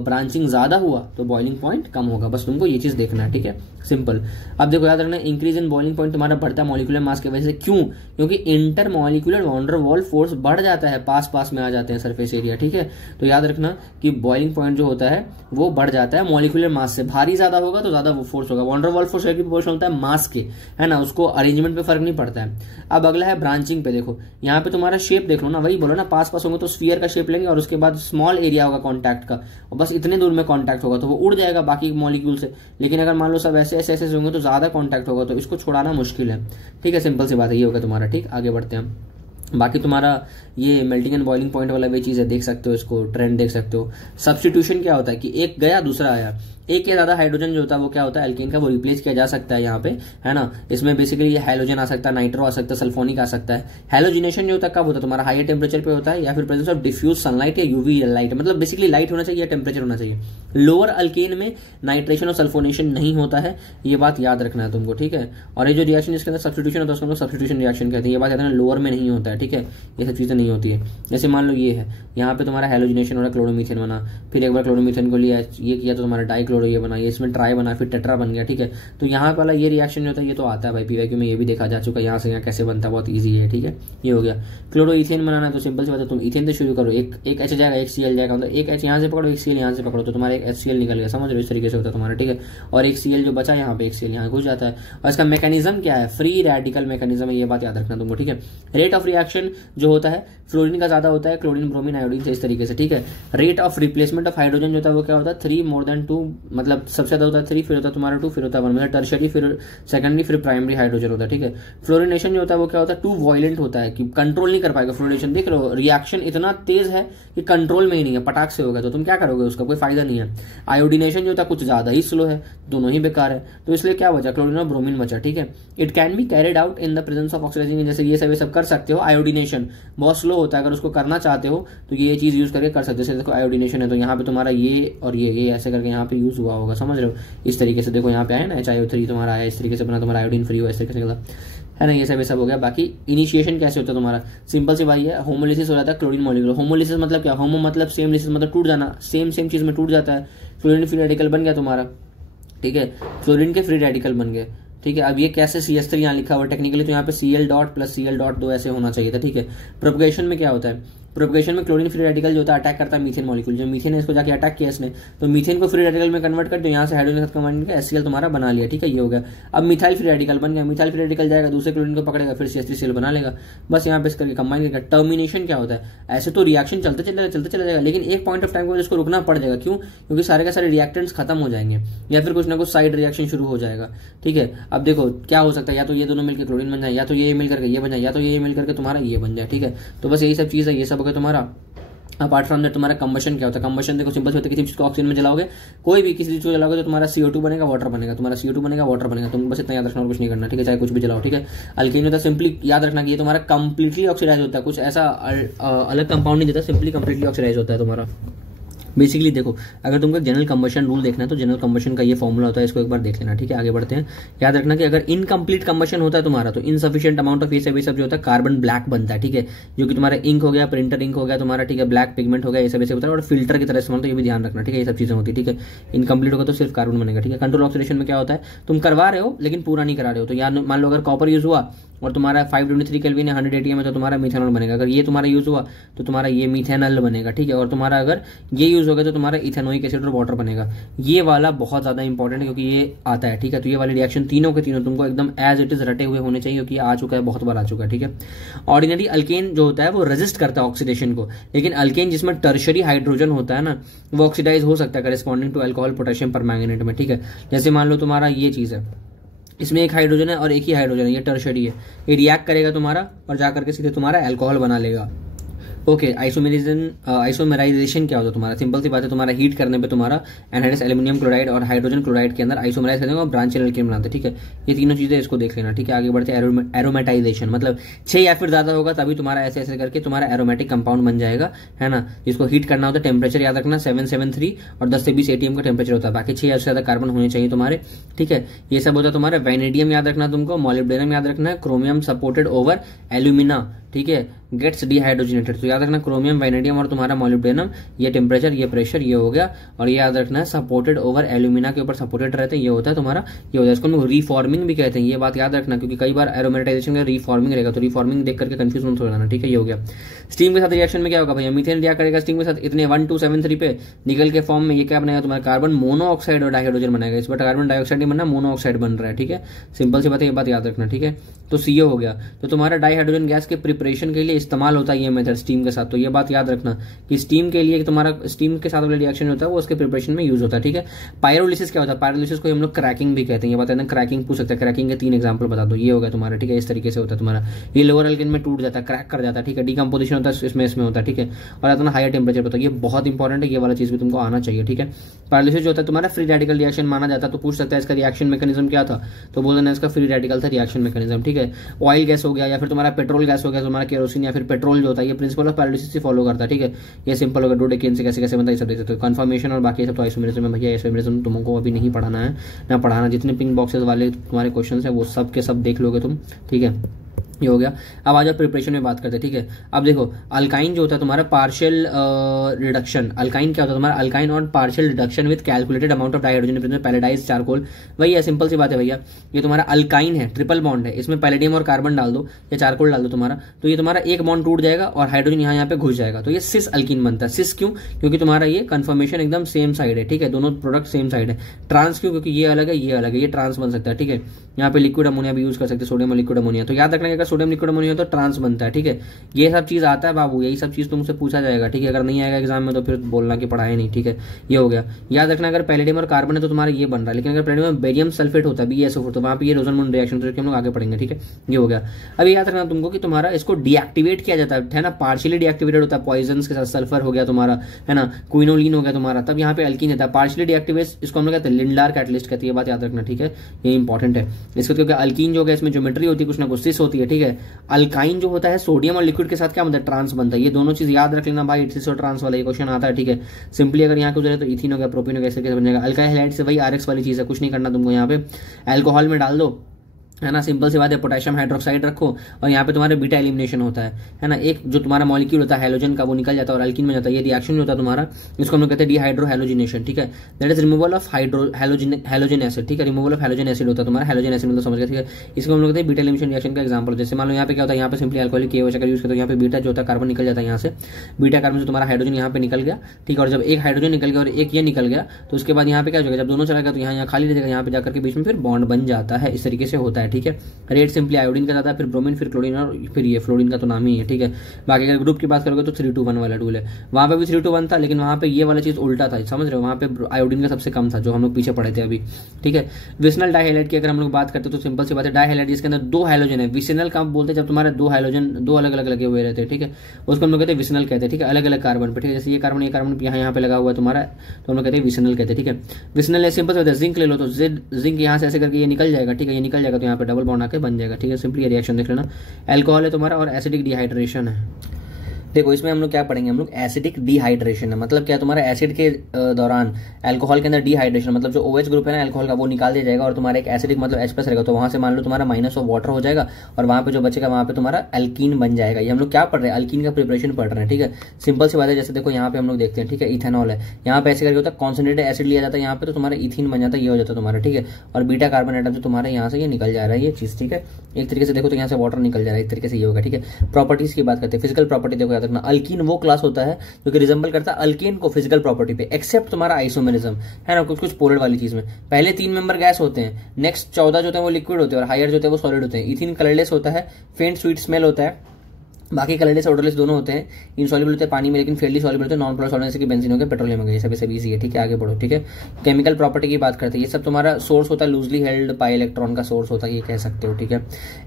ब्रांचिंग ज्यादा हुआ तो बॉइलिंग पॉइंट कम होगा, बस तुमको ये चीज देखना है, ठीक है, सिंपल। अब देखो याद रखना, इंक्रीज इन बॉइलिंग पॉइंट तुम्हारा बढ़ता है मॉलिक्यूलर मास की वजह से, क्यों, क्योंकि intermolecular van der Waal force बढ़ जाता है, पास पास में आ जाते हैं सरफेस एरिया, ठीक है। तो याद रखना कि बॉइलिंग पॉइंट जो होता है वो बढ़ जाता है मॉलिक्यूलर मास से, भारी ज्यादा होगा तो ज्यादा वो फोर्स होगा। वॉन डेर वाल फोर्स की प्रोपोर्शन होता है मास के, है ना, उसको अरेंजमेंट पे फर्क नहीं पड़ता है। अब अगला है ब्रांचिंग पे। देखो यहाँ पे तुम्हारा शेप देख लो ना, वही बोलो ना, पास पास होंगे तो स्फीयर का शेप लेंगे और उसके बाद स्मॉल एरिया होगा कॉन्टैक्ट का, और बस इतने दूर में कॉन्टैक्ट होगा तो वो उड़ जाएगा बाकी मॉलिक्यूल से। लेकिन अगर मान लो सब ऐसे ऐसे ऐसे होंगे तो ज्यादा कॉन्टैक्ट होगा, तो इसको छुड़ाना मुश्किल है, ठीक है। सिंपल सी बात है, ये होगा तुम्हारा, ठीक। आगे बढ़ते हैं। बाकी तुम्हारा ये मेल्टिंग एंड बॉइलिंग पॉइंट वाला भी चीज है, देख सकते हो इसको, ट्रेंड देख सकते हो। सब्स्टिट्यूशन क्या होता है कि एक गया दूसरा आया, एक या ज्यादा हाइड्रोजन जो होता है वो क्या होता है एल्केन का, वो रिप्लेस किया जा सकता है यहाँ पे, है ना। इसमें बेसिकली ये हाइड्रोजन आ सकता है, नाइट्रो आ सकता है, सल्फोनिक आ सकता है। हैलोजिनेशन जो होता है कब होता है, तुम्हारा हायर टेम्परेचर पे होता है या फिर प्रेजेंस ऑफ डिफ्यूज सनलाइट या यूवी लाइट, मतलब बेसिकली लाइट होना चाहिए या टेम्परेचर होना चाहिए। लोअर अल्केन में नाइट्रेशन और सल्फोनेशन नहीं होता है, ये बात याद रखना है तुमको, ठीक है। और ये जो रिएक्शन इसके अंदर सब्स्टिट्यूशन होता है उसको हम लोग सब्स्टिट्यूशन रिएक्शन कहते हैं, ये बात याद रखना, लोअर में नहीं होता है, ठीक है। ये सब चीजें नहीं होती है। जैसे मान लो ये है, यहाँ पे तुम्हारा हैलोजिनेशन हो रहा है, क्लोरोमीथेन बना, फिर एक बार क्लोरोमीथेन को लिया, ये किया तो तुम्हारा डाइक्लोरो ये बना, ये इसमें ट्राई बना, फिर टेट्रा बन गया, ठीक है। तो यहाँ वाला ये रिएक्शन जो होता है ये तो आता है भाई, पीवाईक्यू में ये भी देखा जा चुका है, यहाँ से यहाँ कैसे बनता है, बहुत ईजी है, ठीक है। ये हो गया। क्लोरो इथेन बनाना तो सिंपल सी बात है, तुम इथेन से शुरू करो, एक एच जाएगा, एक सीएल जाएगा, मतलब एक एच यहाँ से पकड़ो, एक सीएल यहाँ से पकड़ो, तो तुम्हारा एक एचसीएल निकल गया, समझ लो, इस तरीके से होता है तुम्हारा, ठीक है। और एक सीएल जो बचा यहाँ पे, एक सीएल यहाँ घुस जाता है। और इसका मैकेनिज्म क्या है, फ्री रेडिकल मैकेनिज्म है, ये बात याद रखना तुमको, ठीक है। रेट ऑफ रिएक्शन जो होता है फ्लोरीन का ज्यादा होता है, क्लोरीन ब्रोमीन आयोडीन से, इस तरीके से, ठीक है। Rate of replacement of hydrogen जो होता है वो क्या होता है 3 more than 2, मतलब सबसे ज्यादा होता है 3, फिर होता है तुम्हारा 2, फिर होता है 1, मतलब टर्शरी, फिर सेकेंडरी, फिर प्राइमरी हाइड्रोजन होता है, ठीक है। फ्लोरिनेशन जो होता है वो क्या होता है 2 वॉयलेंट होता है कि कंट्रोल नहीं कर पाएगा फ्लोरिनेशन। देख लो रिएक्शन इतना तेज है कि कंट्रोल में ही नहीं है, पटाख से होगा तो तुम क्या करोगे, उसका कोई फायदा नहीं है। आयोडीनेशन जो होता है कुछ ज्यादा ही स्लो है, दोनों ही बेकार है, तो इसलिए क्या बचा, क्लोरीन और ब्रोमीन बचा, ठीक है। It can be carried out in the presence of oxidising, जैसे ये सब कर सकते हो। आयोडीनेशन बहुत स्लो होता है, अगर उसको करना चाहते हो तो ये चीज यूज करके कर सकते हो। जैसे देखो आयोडीनेशन है तो यहाँ पे तुम्हारा ये और ये ऐसे करके यहाँ पे यूज हुआ होगा, समझ रहे हो, इस तरीके से। देखो यहाँ पे है ना HiO3 तुम्हारा आया, इस तरीके से बना, तुम्हारा आयोडीन फ्री हुआ, इस तरीके से है ना, ये सब हो गया। बाकी इनिशिएशन कैसे होता है तुम्हारा, सिंपल सी बात है, होमोलिसिस हो जाता है क्लोरीन मॉलिक्यूल। होमोलिसिस मतलब क्या, होमो मतलब सेम, लिसिस मतलब टूट जाना, सेम चीज में टूट जाता है। फ्लोरीन फ्री रेडिकल बन गया तुम्हारा, ठीक है, फ्लोरीन के फ्री रेडिकल बन गए, ठीक है। अब ये कैसे CH3 यहाँ लिखा हुआ टेक्निकली, तो यहाँ पे Cl dot plus Cl dot 2 ऐसे होना चाहिए था, ठीक है। प्रोपगेशन में क्या होता है, प्रोपगेशन में क्लोरीन फ्री रेडिकल जो होता है अटैक करता है मीथेन मॉलिक्यूल, जो मीथेन है इसको जाके अटैक किया इसने, तो मीथेन को फ्री रेडिकल में कन्वर्ट कर दो, यहाँ से हाइड्रोजन के साथ कन्वर्ट करके HCl तुम्हारा बना लिया, ठीक है, ये हो गया। अब मिथाइल फ्री रेडिकल बन गया, मिथाइल फ्री रेडिकल जाएगा दूसरे क्लोरीन को पकड़ेगा, फिर CH3Cl बना लेगा, बस यहाँ पे इस करके कंबाइन करेगा। टर्मिनेशन क्या होता है, ऐसे तो रिएक्शन चलते चला जाएगा, लेकिन एक पॉइंट ऑफ टाइम को इसको रुकना पड़ जाएगा, क्यों, क्योंकि सारे के सारे रिएक्टेंट्स खत्म हो जाएंगे या फिर कुछ ना कुछ साइड रिएक्शन शुरू हो जाएगा, ठीक है। अब देखो क्या हो सकता है, या तो ये दोनों मिलकर क्लोरीन बन जाए, या तो ये मिल करके ये बन जाए, या तो ये मिल करके तुम्हारा ये बन जाए, ठीक है। तो बस यही सब चीज है, ये सब हो गया तुम्हारा। अपार्ट फ्रॉम दैट तुम्हारा कंबशन क्या होता है, कंबशन देखो सिंपल होता है, किसी चीज को ऑक्सीजन में जलाओगे, कोई भी किसी चीज को जलाओगे तो तुम्हारा CO2 बनेगा, वाटर बनेगा, तुम्हारा CO2 बनेगा, वाटर बनेगा, तुम बस इतना याद रखना और कुछ नहीं करना, ठीक है, चाहे कुछ भी जलाओ, ठीक है। अल्केन होता है सिंपली याद रखना कि ये तुम्हारा कंप्लीटली ऑक्सीडाइज होता है, कुछ ऐसा अलग कंपाउंड नहीं देता, सिंपली कंप्लीटली ऑक्सीडाइज होता है तुम्हारा। बेसिकली देखो अगर तुमको जनरल कंबशन रूल देखना है तो जनरल कंबशन का ये फॉर्मूला होता है, इसको एक बार देख लेना, ठीक है। आगे बढ़ते हैं। याद रखना कि अगर इनकम्प्लीट कंबशन होता है तुम्हारा तो इनसफिशिएंट अमाउंट ऑफ ये सब जो होता है कार्बन ब्लैक बनता है, ठीक है, जो कि तुम्हारा इंक हो गया, प्रिंटर इंक हो गया तुम्हारा, ठीक है, ब्लैक पिगमेंट हो गया, ये सब होता है, और फिल्टर की तरह इस्तेमाल, तो ये भी ध्यान रखना, ठीक है, ये सब चीजें होती है, ठीक है। इनकम्प्लीट होगा तो सिर्फ कार्बन बनेगा, ठीक है। कंट्रोल ऑक्सीडेशन में क्या होता है, तुम करवा रहे हो लेकिन पूरा नहीं करा रहे हो, तो यार मान लो अगर कॉपर यूज हुआ और तुम्हारा 523 केल्विन है 100 ATM है तो तुम्हारा मिथेनॉल बनेगा, अगर ये तुम्हारा यूज हुआ तो तुम्हारा ये मिथेनॉल बनेगा, ठीक है। और तुम्हारा अगर ये यूज होगा तो तुम्हारा इथेनोइक एसिड और वाटर बनेगा। ये वाला बहुत ज्यादा इंपॉर्टेंट है क्योंकि ये आता है, ठीक है। तो ये वाले रिएक्शन तीनों के तीनों तुमको एकदम एज इट इज रटे हुए होने चाहिए क्योंकि आ चुका है, बहुत बार आ चुका है, ठीक है। ऑर्डिनरी अल्केन जो होता है वो रेजिस्ट करता है ऑक्सीडेशन को, लेकिन अल्केन जिसमें टर्शरी हाइड्रोजन होता है ना वो ऑक्सीडाइज हो सकता है corresponding to alcohol potassium permanganate में, ठीक है। जैसे मान लो तुम्हारा ये चीज है, इसमें एक हाइड्रोजन है और एक ही हाइड्रोजन है, ये टर्शरी है, ये रिएक्ट करेगा तुम्हारा और जाकर के सीधे तुम्हारा अल्कोहल बना लेगा। ओके, आइसोमेराइजेशन क्या होता है तुम्हारा, सिंपल सी बात है, तुम्हारा हीट करने पे तुम्हारा एनहाइड्रस एल्युमिनियम क्लोराइड और हाइड्रोजन क्लोराइड के अंदर आइसोमेराइज करते हैं और ब्रांच एल्केन बनाते हैं, ठीक है। ये तीनों चीजें इसको देख लेना, ठीक है। आगे बढ़ते हैं। एरोमेटाइजेशन मतलब 6 या फिर ज्यादा होगा तभी तुम्हारा ऐसे ऐसे करके तुम्हारा एरोमेटिक कंपाउंड बन जाएगा, है ना। जिसको हीट करना होता है, टेम्परेचर याद रखना 773 और 10 से 20 ATM का टेम्परेचर होता है, बाकी 6 या उससे ज्यादा कार्बन होने चाहिए तुम्हारे, ठीक है। ये सब होता है तुम्हारा। वैनेडियम याद रखना तुमको, मॉलिब्डेनम याद रखना है, क्रोमियम सपोर्टेड ओवर एल्यूमिना, ठीक है, गेट्स डिहाइड्रोजनेटेड। तो याद रखना क्रोमियम, वैनेडियम और तुम्हारा मोलिब्डेनम, ये टेम्परेचर, ये प्रेशर, ये हो गया। और ये याद रखना है सपोर्टेड ओवर एल्यूमिना के ऊपर सपोर्टेड रहते हैं, ये होता है तुम्हारा, ये होता है। इसको हम लोग रिफॉर्मिंग भी कहते हैं, ये बात याद रखना, क्योंकि कई बार एरोमेटाइजेशन का रिफॉर्मिंग रहेगा, तो रिफॉर्मिंग देख करके कंफ्यूज मत हो जाना, ठीक है। ये हो गया। स्टीम के साथ रिएक्शन में क्या होगा भैया, मीथेन रिएक्ट करेगा स्टीम के साथ, इतने 1273 पे निकल के फॉर्म में ये क्या बनाएगा तुम्हारा, कार्बन मोनोऑक्साइड और डाइहाइड्रोजन बनाएगा। इस पर कार्बन डाइऑक्साइड नहीं बनना, मोनोऑक्साइड बन रहा है, ठीक है। सिंपल सी बात है, ये बात याद रखना, ठीक है। तो सीओ हो गया। तो तुम्हारा डाइहाइड्रोजन गैस के प्रिपरेशन के लिए इस्तेमाल होता है ये मेथड स्टीम के साथ। तो ये बात याद रखना कि स्टीम के लिए तुम्हारा स्टीम के साथ वाला रिएक्शन होता है वो उसके प्रिपरेशन में यूज होता है, ठीक है। पायरोलिसिस क्या होता है, पायरोलिसिस को हम लोग क्रैकिंग भी कहते हैं। ये बात है, क्रैकिंग पूछ सकते हैं, क्रैकिंग के 3 एग्जांपल बता दो। ये होगा तुम्हारा, ठीक है, इस तरीके से होता है तुम्हारा, ये लोअर एल्केन में टूट जाता है, क्रैक कर जाता है, ठीक है। डिकम्पोजिशन होता है इसमें होता है, ठीक है। और आता है हायर टेम्परेचर पर, ये बहुत इंपॉर्टेंट है, ये वाला चीज भी तुमको आना चाहिए, ठीक है। पायरोलिसिस जो होता है तुम्हारा फ्री रेडिकल रिएक्शन माना जाता है, तो पूछ सकता है इसका रिएक्शन मैकेनिज्म क्या था, तो बोल देना इसका फ्री रेडिकल था रिएक्शन मैकेनिज्म, ठीक है। ऑयल गैस हो गया या फिर तुम्हारा पेट्रोल गैस हो गया, तुम्हारा केरोसिन या फिर पेट्रोल जो होता है, ये प्रिंसिपल ऑफ पायरोलिसिस से फॉलो करता है, ठीक है। ये सिंपल होगा, डोडेकेन से कैसे कैसे बनता है, सब देख सकते हो। कन्फर्मेशन और बाकी सब तो आइसोमेरिज्म है भैया, आइसोमेरिज्म तुमको अभी नहीं पढ़ाना है ना पढ़ाना, जितने पिंक बॉक्सेस वाले तुम्हारे क्वेश्चन है वो सब के सब देख लोगे तुम, ठीक है। ये हो गया। अब आ जाओ प्रिपरेशन में बात करते हैं, ठीक है। अब देखो अल्काइन जो होता है तुम्हारा पार्शियल रिडक्शन, अल्काइन क्या होता है तुम्हारा, अल्काइन और partial reduction with calculated amount of dihydrogen palladised charcoal. वही है, सिंपल सी बात है भैया, ये तुम्हारा अल्काइन है, ट्रिपल बॉन्ड है, इसमें पैलेडियम और कार्बन डाल दो या चारकोल डाल दो तुम्हारा, तो ये तुम्हारा एक बॉन्ड टूट जाएगा और हाइड्रोजन यहाँ पे घुस जाएगा, तो ये सिस अल्कीन बनता है। सिस क्यों, क्योंकि तुम्हारा ये कन्फर्मेशन एकदम सेम साइड है, ठीक है, दोनों प्रोडक्ट सेम साइड है। ट्रांस क्यों, क्योंकि ये अलग है ये अलग है, ये ट्रांस बन सकता है, ठीक है। यहाँ पे लिक्विड अमोनिया भी यूज कर सकते हैं, सोडियम और लिक्विड अमोनिया। तो याद रखना अगर सोडियम लिक्विड अमोनिया तो ट्रांस बनता है, ठीक है। ये सब चीज आता है बाबू, यही सब चीज तुमसे पूछा जाएगा, ठीक है। अगर नहीं आएगा एग्जाम में तो फिर बोलना कि पढ़ाया नहीं, ठीक है। ये हो गया। याद रखना अगर पैलेडियम और कार्बन है तो तुम्हारा ये बन रहा है, लेकिन अगर पैलेडियम में बेरियम सल्फेट होता है BeSO4 तो वहां पे ये रोजनमून रिएक्शन तो हम लोग आगे पढ़ेंगे, ठीक है। ये हो गया। अब याद रखना तुमको कि तुम्हारा इसको डीएक्टिवेट किया जाता है ना, पार्शियली डीएक्टिवेटेड होता है पॉइजन के साथ, सल्फर हो गया तुम्हारा, है ना, क्विनोलिन हो गया तुम्हारा, तब यहाँ पे अल्कीन होता है। पार्शियली डीएक्टिवेट इसको हम लोग कहते हैं लिंडार कैटलिस्ट कहते हैं, ये बात याद रखना, ठीक है, ये इंपॉर्टेंट है इसको, क्योंकि अल्कीन जो है इसमें ज्योमेट्री होती है कुछ ना कुछ, सिस होती है, ठीक है। अल्काइन जो होता है सोडियम और लिक्विड के साथ क्या बनता है, ट्रांस बनता है। ये दोनों चीज याद रख लेना भाई, सिस और ट्रांस वाला ये क्वेश्चन आता है, ठीक है। सिंपली अगर यहाँ पे तो इथीन हो गया, प्रोपीन हो गया, कैसे बनेगा। अल्काइल हैलाइड से वही RX वाली चीज है, कुछ नहीं करना तुमको, यहाँ पे अल्कोहल में डाल दो, है ना, सिंपल सी बात है। पोटेशियम हाइड्रोक्साइड रखो और यहाँ पे तुम्हारे बीटा एलिमिनेशन होता है ना, एक जो तुम्हारा मॉलिक्यूल होता है हैलोजन का वो निकल जाता है और अल्कीन में जाता है। ये रिएक्शन जो होता है तुम्हारा, इसको हम लोग कहते हैं डिहाइड्रो हैलोजिनेशन, ठीक है। That is removal of halogen acid, ठीक है, रिमूवल ऑफ हैलोजन एसिड होता है तुम्हारा, हैलोजन एसिड मतलब समझ गए, ठीक है। इसको हम लोग कहते हैं बीटा एलिमिनेशन रिएक्शन का एग्जांपल। जैसे मान लो यहाँ पे क्या होता है, यहाँ पे सिंपली अल्कोहलिक KOH यूज करते हैं, यहाँ पे बीटा जो होता है कार्बन निकल जाता है यहाँ से, बीटा कार्बन से तुम्हारा हाइड्रोजन यहाँ पे निकल गया, ठीक है। और जब एक हाइड्रोजन निकल गया और एक ये निकल गया तो उसके बाद यहाँ पे क्या हो जाएगा, जब दोनों चला गया तो यहाँ खाली रहेगा, यहाँ पे जाकर के बीच में फिर बॉन्ड बन जाता है, इस तरीके से होता है, ठीक है। रेट सिंपली आयोडीन का ज्यादा है, फिर ब्रोमीन, फिर क्लोरीन और फिर ये फ्लोरीन का तो नाम ही है, ठीक है। बाकी अगर ग्रुप की बात करोगे तो 3:1 वाला रूल है, वहां पे भी 3:1 था, लेकिन वहां पे ये वाला चीज उल्टा था, समझ रहे हो, वहां पे आयोडीन का सबसे कम था, जो हम लोग पीछे पढ़े थे अभी, ठीक है। विसनल डाइहाइलाइड की अगर हम लोग बात करते तो सिंपल सी बात है, डाइहाइलाइड जिसके अंदर 2 हैलोजन है, विसनल का बोलते हैं जब तुम्हारे 2 हैलोजन 2 अलग अलग लगे हुए रहते हैं, ठीक है, उसको हम लोग कहते हैं विसनल कहते हैं, ठीक है, अलग अलग कार्बन पे, ठीक है। जैसे ये कार्बन यहाँ पे लगा हुआ है तुम्हारा, तो हम लोग कहते हैं विसनल कहते हैं, ठीक है। विसनल सिंपल होता है, जिंक ले लो तो जिंक यहाँ से ऐसे करके ये निकल जाएगा, ठीक है, ये निकल जाएगा तो यहाँ पे डबल बॉन्ड आके बन जाएगा, ठीक है। सिंपली रिएक्शन देख लेना। अल्कोहल है तुम्हारा और एसिडिक डिहाइड्रेशन है। देखो इसमें हम लोग क्या पढ़ेंगे, हम लोग एसिडिक डिहाइड्रेशन है, मतलब क्या तुम्हारा एसिड के दौरान अल्कोहल के अंदर डिहाइड्रेशन, मतलब जो OH ग्रुप है ना अल्कोहल का वो निकाल दिया जाएगा और तुम्हारा एक एसिडिक मतलब H+ रहेगा, तो वहां से मान लो तुम्हारा माइनस ऑफ वाटर हो जाएगा और वहां पे जो बचेगा वहां पे तुम्हारा अल्कीन बन जाएगा। ये हम लोग क्या पढ़ रहे हैं, अल्कीन का प्रिपरेशन पढ़ रहे हैं, ठीक है। सिंपल सी बात है, जैसे देखो यहाँ पे हम लोग देखते हैं, ठीक है, इथेनॉल है, यहाँ पे ऐसे करके होता है कॉन्सेंट्रेटेड एसिड लिया जाता है यहाँ पे, तो तुम्हारा इथीन बन जाता है, ये हो जाता है तुम्हारा, ठीक है। और बीटा कार्बन एटम जो तुम्हारे यहाँ से ये निकल जा रहा है ये चीज, ठीक है। एक तरीके से देखो तो यहाँ से वाटर निकल जा रहा है, एक तरीके से ये होगा, ठीक है। प्रॉपर्टीज की बात करते हैं, फिजिकल प्रॉपर्टी देखो याद रखना, अल्कीन वो क्लास होता है जो कि रिजेंबल करता है अल्केन को फिजिकल प्रॉपर्टी पे, एक्सेप्ट तुम्हारा आइसोमेरिज्म, है ना, कुछ पोलर वाली चीज में। पहले 3 मेंबर गैस होते हैं, नेक्स्ट 14 जो होते हैं वो लिक्विड होते हैं और हायर जो होते हैं वो सॉलिड होते हैं। इथीन कलरलेस होता है, फेंट स्वीट स्मेल होता है, बाकी कलरलेस ऑर्डरलेस दोनों होते हैं, इनसॉल्युबल होते हैं पानी में लेकिन फेयरली सॉल्युबल होते हैं, नॉन पोलर सॉल्वेंट जैसे कि बेंजीन हो गया, पेट्रोलियम हो गया, ये सब इजी है, ठीक है। आगे बढ़ो, ठीक है। केमिकल प्रॉपर्टी की बात करते हैं, ये सब तुम्हारा सोर्स होता है लूजली हेल्ड पाई इलेक्ट्रॉन का सोर्स होता है, ये कह सकते हो, ठीक है।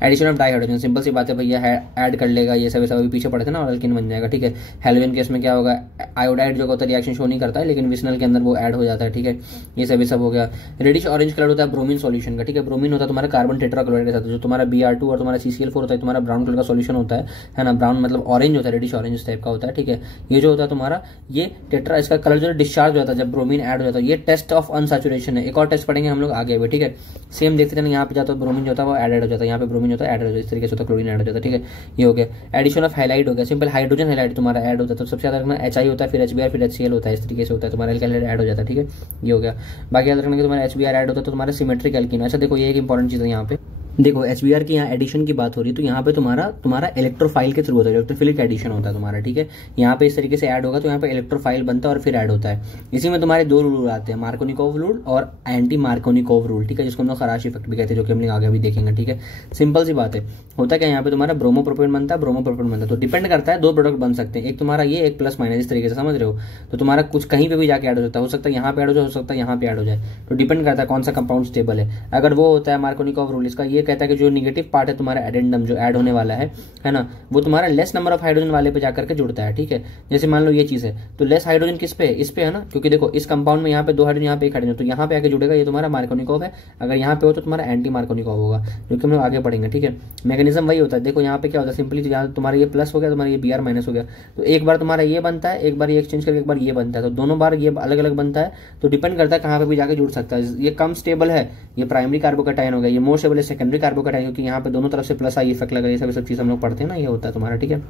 एडिशन ऑफ डाइहाइड्रोजन, सिंपल सी बात है भैया, ऐड कर लेगा, ये सब अभी पीछे पड़े थे ना, और अल्कीन बन जाएगा, ठीक है। हैलोजन केस में क्या होगा, आयोडाइड जो होता है रिएक्शन शो नहीं करता है, लेकिन विसनल के अंदर वो ऐड हो जाता है, ठीक है। ये सब हो गया। रेडिश ऑरेंज कलर होता है ब्रोमीन सॉल्यूशन का, ठीक है। ब्रोमीन होता है तुम्हारा कार्बन टेट्राक्लोराइड के साथ, जो तुम्हारा Br2 और तुम्हारा CCl4 होता है तुम्हारा ब्राउन कलर का सॉल्यूशन होता है ना, ब्राउन मतलब ऑरेंज होता है, रेडिश ऑरेंज इस टाइप का होता है, ठीक है। ये जो होता है तुम्हारा ये टेट्रा, इसका कलर जो है डिस्चार्ज हो जाता है जब ब्रोमीन ऐड हो जाता है। ये टेस्ट ऑफ अनसैचुरेशन है, एक और टेस्ट पढ़ेंगे हम लोग आगे हुए, ठीक है। सेम देखते हैं, यहाँ पे जाता है ब्रोमीन जो होता है वो ऐड हो जाता है, यहाँ पे ब्रोमीन होता है ऐड हो जाता है, इस तरीके से होता है, क्लोरीन ऐड हो जाता है, ठीक है। ये हो गया एडिशन ऑफ हाइलाइट हो गया, सिंपल हाइड्रोजन हाइलाइट तुम्हारा ऐड होता है, तो सबसे ज्यादा रखना HI होता है, फिर HBr, फिर HCl होता है, इस तरीके से होता है तुम्हारा एल्काइल ऐड हो जाता है, ठीक है। ये हो गया। बाकी याद रखना कि तुम्हारा HBr ऐड होता है तो तुम्हारा सिमेट्रिक एल्कीन। अच्छा देखो ये एक इंपॉर्टेंट चीज है यहाँ पे, देखो HBr की यहाँ एडिशन की बात हो रही है तो यहाँ पे तुम्हारा इलेक्ट्रोफाइल के थ्रू होता है, इलेक्ट्रोफिलिक एडिशन होता है तुम्हारा, ठीक है। यहाँ पे इस तरीके से ऐड होगा तो यहाँ पे इलेक्ट्रोफाइल बनता है और फिर ऐड होता है। इसी में तुम्हारे दो रूल आते हैं, मार्कोनिकोव रूल और एंटी मार्कोनिकोव रूल, ठीक है, जिसको हम लोग खराश इफेक्ट भी कहते हैं, जो कि हम लोग आगे भी देखेंगे, ठीक है। सिंपल सी बात है, होता क्या यहाँ पे तुम्हारा ब्रोमोप्रोपेन बनता है, ब्रोमोप्रोपेन बनता है, तो डिपेंड करता है, दो प्रोडक्ट बन सकते हैं, एक तुम्हारा ये, एक प्लस माइनस, इस तरीके से समझ रहे हो। तो तुम्हारा कुछ कहीं पे भी जाके ऐड हो सकता है यहाँ पे ऐड हो सकता है यहाँ पे ऐड हो जाए, तो डिपेंड करता है कौन सा कंपाउंड स्टेबल है। अगर वो होता है मार्कोनिकोव रूल, इसका ये कहता है कि जो निगेटिव पार्ट है तुम्हारा एडेंडम जो ऐड होने वाला है ना, वो तुम्हारा लेस नंबर ऑफ हाइड्रोजन वाले पे जाकर के जुड़ता है, ठीक है। जैसे मान लो ये चीज है तो लेस हाइड्रोजन किस पे, इस पे है ना, क्योंकि देखो इस कंपाउंड में यहाँ पे 2 हाइड्रोजन, यहाँ पे 1 हाइड्रोजन, तो यहाँ पे आके जुड़ेगा, ये तुम्हारा मार्कोनिकोव है। अगर यहाँ पे हो तो तुम्हारा एंटी मार्कोनिकोव होगा, जो कि हम लोग आगे पढ़ेंगे, ठीक है। मैकेनिज्म वही होता है, देखो यहाँ पे क्या होता है, सिंपली तुम्हारा ये प्लस हो गया, तुम्हारा ये Br माइनस हो गया, तो एक बार तुम्हारा ये बनता है, एक बार ये एक्सचेंज करके एक बार ये बनता है, तो दोनों बार ये अलग अलग बनता है, तो डिपेंड करता है कहाँ पे भी जाके जुड़ सकता है। ये कम स्टेबल है, ये प्राइमरी कार्बोकैटायन हो गया, ये मोर स्टेबल है सेकेंडरी कार्बोकैटायन, क्योंकि यहाँ पे दोनों तरफ से प्लस आई इफेक्ट लगा, ये सब चीज हम लोग पढ़ते हैं ना, ये होता है तुम्हारा, ठीक है।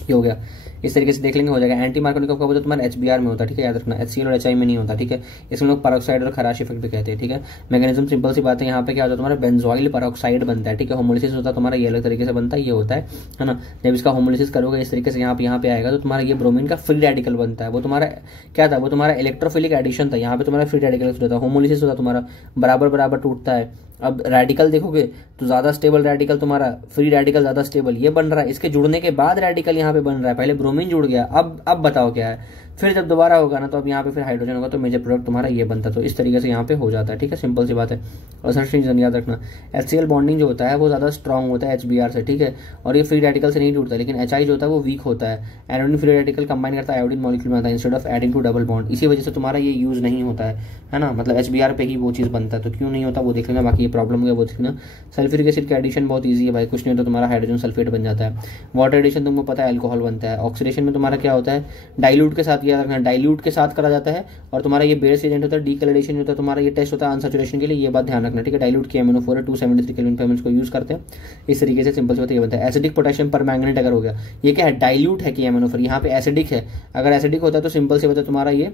ये हो गया, इस तरीके से देख लेंगे, हो जाएगा। एंटी मार्कोनिकोव का बोलते तुम्हारा HBr में होता है, ठीक है, याद रखना, HCl और HI में नहीं होता, ठीक है। इसमें लोग पेरोक्साइड और खराश इफेक्ट भी कहते हैं, ठीक है। मैकेनिज्म सिंपल सी बात है, यहाँ पे क्या होता है तुम्हारा बेंजोइल पेरोक्साइड बनता है, ठीक है, होमोलिसिस होता है तुम्हारा, ये अलग तरीके से बनता है, ये होता है ना। जब इसका होमोलिसिस करोगे इस तरीके से यहाँ पे आएगा तो तुम्हारा ये ब्रोमीन का फ्री रेडिकल बनता है, वो तुम्हारा क्या था, वो तुम्हारा इलेक्ट्रोफिलिक एडिशन था, यहाँ पे तुम्हारा फ्री रेडिकल होता है, होमोलिसिस होता है तुम्हारा, बराबर बराबर टूटता है। अब रेडिकल देखोगे तो ज्यादा स्टेबल रेडिकल तुम्हारा, फ्री रेडिकल ज्यादा स्टेबल ये बन रहा है, इसके जुड़ने के बाद रेडिकल यहाँ पे बन रहा है, पहले ब्रोमीन जुड़ गया, अब बताओ क्या है, फिर जब दोबारा होगा ना तो अब यहाँ पे फिर हाइड्रोजन होगा, तो मेजर प्रोडक्ट तुम्हारा ये बनता है, तो इस तरीके से यहाँ पे हो जाता है, ठीक है, सिंपल सी बात है। और सर याद रखना HCl बॉन्डिंग जो होता है वो ज्यादा स्ट्रॉन्ग होता है HBr से, ठीक है, और ये फ्री रेडिकल से नहीं टूटता, लेकिन HI जो होता है वो वीक होता है, आयोडीन फ्री रेडिकल कंबाइन करता है आयोडीन मॉलिक्यूल में आता है instead of adding to double bond, इसी वजह से तुम्हारा ये यूज नहीं होता है ना, मतलब HBr पे ही वो चीज बनता है, तो क्यों नहीं होता वो देख लेना, बाकी ये प्रॉब्लम है वो देखना। सल्फ्यूरिक एसिड का एडिशन बहुत ईजी है भाई, कुछ नहीं होता, तुम्हारा हाइड्रोजन सल्फेट बन जाता है। वाटर एडिशन तुमको पता है अल्कोहल बनता है। ऑक्सीडेशन में तुम्हारा क्या होता है, डाइल्यूट के साथ, याद रखना डाइल्यूट के साथ करा जाता है, और तुम्हारा ये बेस एजेंट होता है, डीकलरेशन होता है तुम्हारा, ये टेस्ट होता है अनसैचुरेशन के लिए, ये बात ध्यान रखना, ठीक है। डाइल्यूट की MnO4 है 273 केल्विन पे हम इसको यूज करते हैं, इस तरीके से सिंपल से बात ये बनता है। एसिडिक पोटेशियम पर मैंगनेट अगर हो गया, ये क्या है, डाइल्यूट है कि MnO4, यहाँ पे एसिडिक है, अगर एसिडिक होता है तो सिंपल से होता है तुम्हारा ये